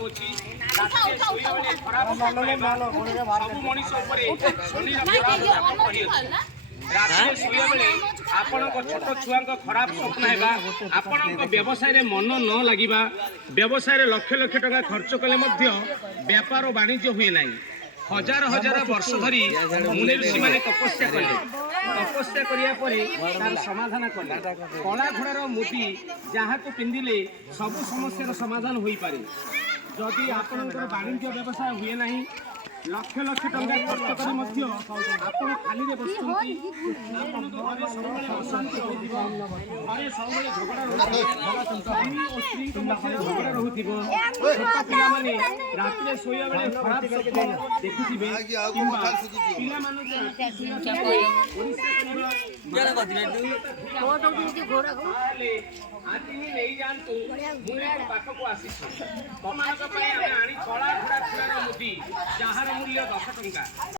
होची रात्रि सोया बेले खराब सब मनीष ऊपर शनि रात्रि सोया बेले आपण छोट छुआ खराब स्वप्न हेबा आपण व्यवसाय मन न लगिबा व्यवसाय लक्ष लक्ष टका खर्च कले मध्य व्यापार वाणिज्य हुए ना हजार हजार वर्ष धरी मुनि ऋषि माने तपस्या कले तपस्या करिया परे तार समाधान कले कला घोड़ार मुदी जहाँ को पिंधिले सब समस्या समाधान हो पारे जदि आपणकर वाणिज्य व्यवसाय हुए ना लक्ष लक्ष टंका खर्च कर मध्य आपण खाली रे बसुंती आपण तो घरे सबले अशांति होतिबो घरे सबले झगड़ा रहउथिबो स्वामी और स्त्री के मध्य झगड़ा रहउथिबो छोट पिला माने रात्रि सोया बेले खराब स्वप्न देखुथिबे किंबा पिला मानु क्या करथिबे फोटो दिति घोड़ा को आज ही नहीं जानतु मुने पाख को आसी तमान को पय आनी कला घोड़ा छुआर मुदी जहार मूल्य 10 टंका।